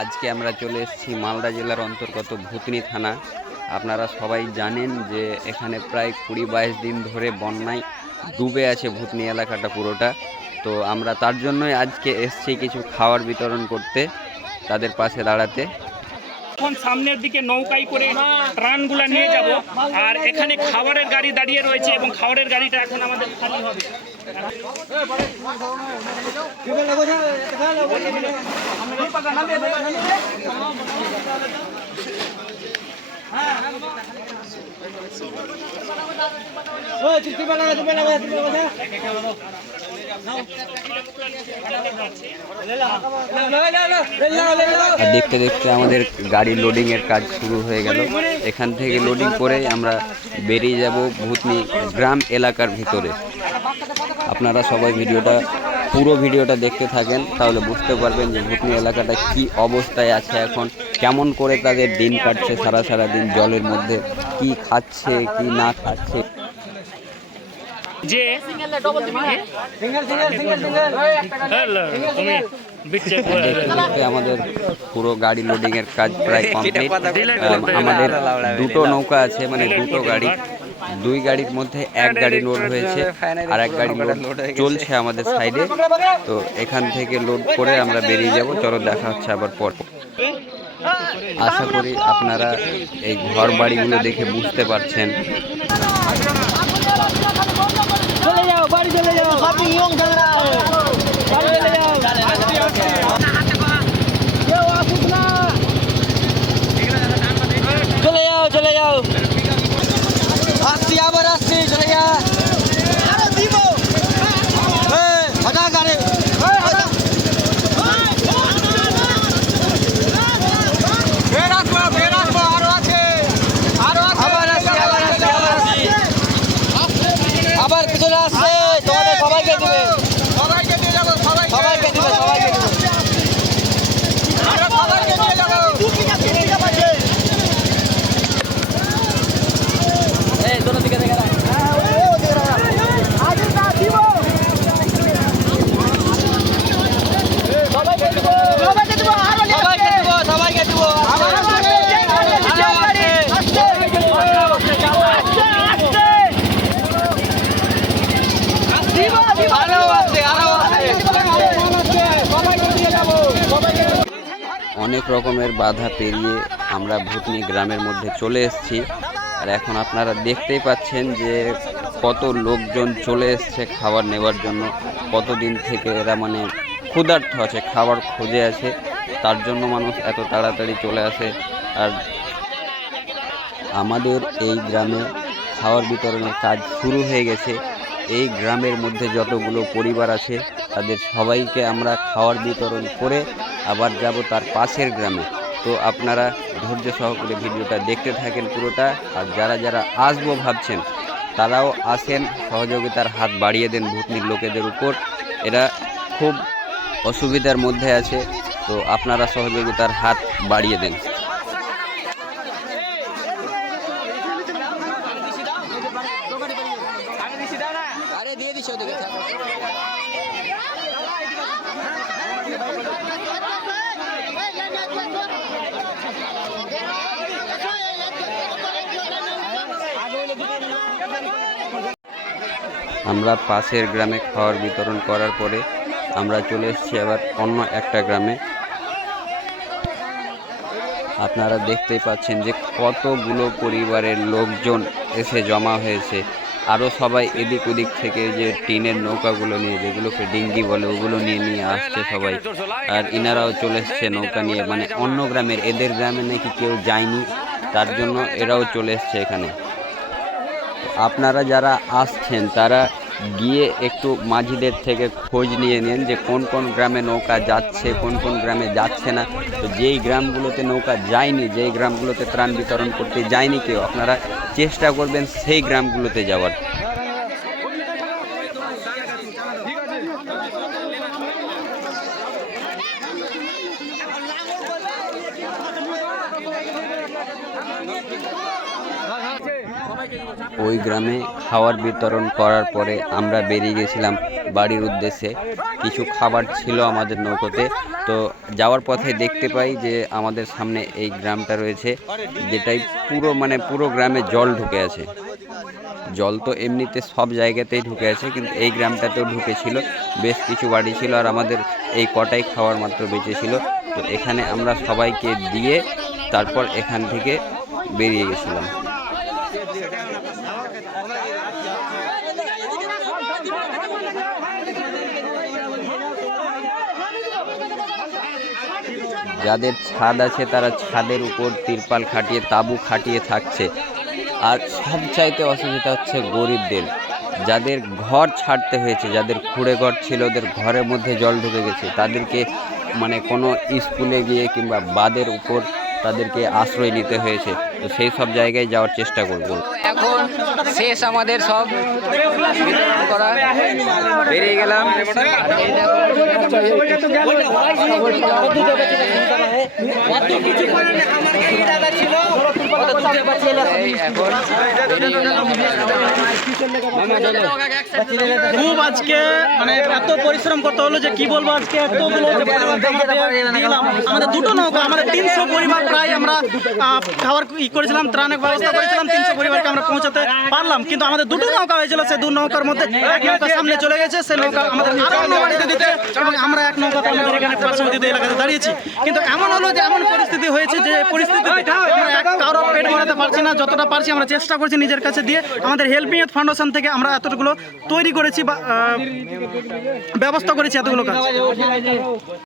আজকে আমরা চলে এসেছি মালদা জেলার অন্তর্গত ভূতনি থানা। আপনারা সবাই জানেন যে এখানে প্রায় কুড়ি বাইশ দিন ধরে বন্যায় ডুবে আছে ভূতনি এলাকাটা পুরোটা। তো আমরা তার জন্যই আজকে এসেছি কিছু খাওয়ার বিতরণ করতে, তাদের পাশে দাঁড়াতে। এখন সামনের দিকে নৌকায় করে ট্রানগুলো নিয়ে যাব, আর এখানে খাবারের গাড়ি দাঁড়িয়ে রয়েছে এবং খাবারের গাড়িটা এখন আমাদের খালি হবে। দেখতে দেখতে আমাদের গাড়ি লোডিং এর কাজ শুরু হয়ে গেল। এখান থেকে লোডিং করে আমরা বেরিয়ে যাব ভূতনি গ্রাম এলাকার ভিতরে। আপনারা সবাই ভিডিওটা পুরো ভিডিওটা দেখতে থাকেন তাহলে বুঝতে পারবেন যে ভূতনি এলাকাটা কি অবস্থায় আছে এখন কেমন করে তাদের দিন কাটছে সারা সারা দিন জলের মধ্যে কি খাচ্ছে কি না খাচ্ছে। যে আমাদের পুরো গাড়ি লোডিং এর কাজ প্রায় কমপ্লিট আমাদের দুটো নৌকা আছে মানে দুটো গাড়ি। দুই গাড়ির মধ্যে এক গাড়ি লোড হয়েছে আর এক গাড়ি লোড চলছে আমাদের সাইডে তো এখান থেকে লোড করে আমরা বেরিয়ে যাব। চলো দেখা হচ্ছে আবার পর। আশা করি আপনারা এই ঘর বাড়িগুলো দেখে বুঝতে পারছেন। চলে যাও বাড়ি চলে যাও সব ইয়ং ছেলেরা বাড়ি চলে যাও কেউ আসুক না চলে যাও চলে যাও আসছি আবার আসছি চলে যা আরে দিব এই হটা গাড়ি এই হটা ফের আসব ফের আসব আরও আছে আরও আছে আবার আসছি আবার আসছি আবার আসছি আবার পিছনে আসছে তোমাদের সবাইকে দিবে। সবাইকে দিয়ে যাব সবাইকে। সবাইকে দিবে সবাইকে দিবে। সবাইকে দিয়ে যাব। এই দোনো দিকে দেখা সবাইকে দিব সবাইকে দিব সবাইকে দিব সবাইকে দিব আরও আছে আরও আছে সবাইকে দিয়ে যাব সবাইকে অনেক রকমের বাধা পেরিয়ে আমরা ভূতনি গ্রামের মধ্যে চলে এসেছি। আর এখন আপনারা দেখতেই পাচ্ছেন যে কত লোকজন চলে এসছে খাবার নেবার জন্য। কতদিন থেকে এরা মানে ক্ষুধার্থ আছে, খাবার খুঁজে আছে তার জন্য মানুষ এত তাড়াতাড়ি চলে আসে। আর আমাদের এই গ্রামে খাবার বিতরণের কাজ শুরু হয়ে গেছে। এই গ্রামের মধ্যে যতগুলো পরিবার আছে, তাদের সবাইকে আমরা খাবার বিতরণ করে আবার যাব তার পাশের গ্রামে। তো আপনারা ধৈর্য সহকারে ভিডিওটা দেখতে থাকেন পুরোটা। আর যারা যারা আসব ভাবছেন, তারাও আসেন, সহযোগিতার হাত বাড়িয়ে দেন ভূতনির লোকেদের উপর। এরা খুব অসুবিধার মধ্যে আছে, তো আপনারা সহযোগিতার হাত বাড়িয়ে দেন। দিয়ে ওদিকে আমরা পাশের গ্রামে খাওয়ার বিতরণ করার পরে আমরা চলে এসেছি আবার অন্য একটা গ্রামে। আপনারা দেখতেই পাচ্ছেন যে কতগুলো পরিবারের লোকজন এসে জমা হয়েছে। আরও সবাই এদিক ওদিক থেকে যে টিনের নৌকাগুলো নিয়ে, যেগুলোকে ডিঙ্গি বলে, ওগুলো নিয়ে নিয়ে আসছে সবাই। আর ইনারাও চলে এসছে নৌকা নিয়ে। মানে অন্য গ্রামের, এদের গ্রামে নাকি কেউ যায়নি, তার জন্য এরাও চলে এসছে এখানে। আপনারা যারা আসছেন, তারা গিয়ে একটু মাঝিদের থেকে খোঁজ নিয়ে নেন যে কোন কোন গ্রামে নৌকা যাচ্ছে, কোন কোন গ্রামে যাচ্ছে না। তো যেই গ্রামগুলোতে নৌকা যায়নি, যেই গ্রামগুলোতে ত্রাণ বিতরণ করতে যায়নি কেউ, আপনারা চেষ্টা করবেন সেই গ্রামগুলোতে যাওয়ার। ওই গ্রামে খাবার বিতরণ করার পরে আমরা বেরিয়ে গেছিলাম বাড়ির উদ্দেশ্যে। কিছু খাবার ছিল আমাদের নৌকোতে। তো যাওয়ার পথে দেখতে পাই যে আমাদের সামনে এই গ্রামটা রয়েছে, যেটাই পুরো মানে পুরো গ্রামে জল ঢুকে আছে। জল তো এমনিতে সব জায়গাতেই ঢুকে আছে, কিন্তু এই গ্রামটাতেও ঢুকেছিল। বেশ কিছু বাড়ি ছিল আর আমাদের এই কটাই খাওয়ার মাত্র বেঁচে ছিল। তো এখানে আমরা সবাইকে দিয়ে তারপর এখান থেকে বেরিয়ে গেছিলাম। যাদের ছাদ আছে তারা ছাদের উপর তিরপাল খাটিয়ে, তাবু খাটিয়ে থাকছে। আর সবচাইতে অসুবিধা হচ্ছে গরিবদের। যাদের ঘর ছাড়তে হয়েছে, যাদের খুঁড়ে ঘর ছিল, ওদের ঘরের মধ্যে জল ঢুকে গেছে, তাদেরকে মানে কোনো স্কুলে গিয়ে কিংবা বাদের উপর তাদেরকে আশ্রয় নিতে হয়েছে। তো সেই সব জায়গায় যাওয়ার চেষ্টা করব। এখন শেষ আমাদের সব। করা। বেরিয়ে গেলাম। এখন খুব আজকে মানে এত পরিশ্রম করতে হলো যে কি বলব আজকে এতগুলো আমাদের দুটো নৌকা, আমাদের তিনশো পরিবার প্রায় আমরা খাবার ই করেছিলাম ত্রাণের ব্যবস্থা করেছিলাম, তিনশো পরিবারকে আমরা পৌঁছাতে পারলাম। কিন্তু আমাদের দুটো নৌকা হয়েছিল, সে দু নৌকার মধ্যে এক নৌকা সামনে চলে গেছে, সে নৌকা আমাদের আরও বাড়িতে দিতে আমরা এক নৌকাতে আমাদের এখানে পার্শ্ববর্তী এলাকাতে দাঁড়িয়েছি। কিন্তু এমন হলো যে এমন পরিস্থিতি হয়েছে যে পরিস্থিতি আমরা কারও পেট ভরাতে পারছি না যতটা পারছি আমরা চেষ্টা করছি নিজের কাছে দিয়ে আমাদের হেল্পিং ফাউন্ডেশন থেকে আমরা এতগুলো তৈরি করেছি বা ব্যবস্থা করেছি এতগুলো কাজ।